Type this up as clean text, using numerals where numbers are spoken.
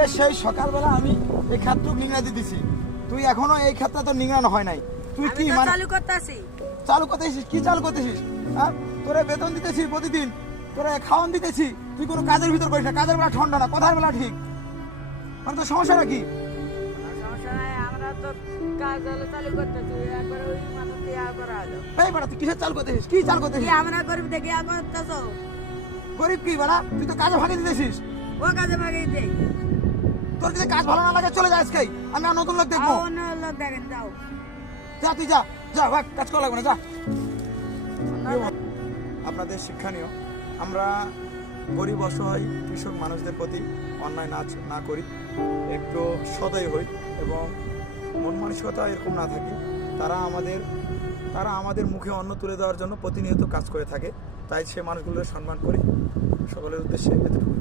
তোরে সেই সকালবেলা আমি এই খাতটুক নিংড়া দিতেছি, তুই এখনো এই খাতটা তো নিংড়ানো হয় নাই। তুই কি মানে চালু করতেছি? চালু করতেছিস? কি চালু করতেছিস? হ্যাঁ, তোরে বেতন দিতেছি প্রতিদিন, তোরে খাওয়ান দিতেছি, তুই কোনো কাজের ভিতর করিস না। কাজের বেলা ঠান্ডা না, কথার বেলা ঠিক। মানে তোর সমস্যাটা কি? সমস্যা নাই, আমরা তো কাজ হলো চালু করতেছি, একবার ওই মানুষ দিয়া করা হলো। এই বেটা তুই কিসের চালু করতেছিস? কি চালু কি করতেছিস? আমরা গরিব দেখে করতেছো? গরিব কি বেটা? তুই তো কাজে ভাগে দিতেছিস। ও কাজে ভাগে দেই। তোর যদি কাজ ভালো না লাগে চলে যা আজকেই, আমি আর নতুন লোক দেখবো। অন্য লোক দেখেন, যাও। যা তুই যা, যা ভাগ, কাজ করা লাগবে না, যা। আপনাদের শিক্ষণীয়, আমরা গরিব অসহায় কৃষক মানুষদের প্রতি অন্যায় না করি, একটু সদয় হই এবং মন মানসিকতা এরকম না থাকি। তারা আমাদের মুখে অন্ন তুলে দেওয়ার জন্য প্রতিনিয়ত কাজ করে থাকে, তাই সে মানুষগুলোর সম্মান করি। সকলের উদ্দেশ্যে এতটুকু।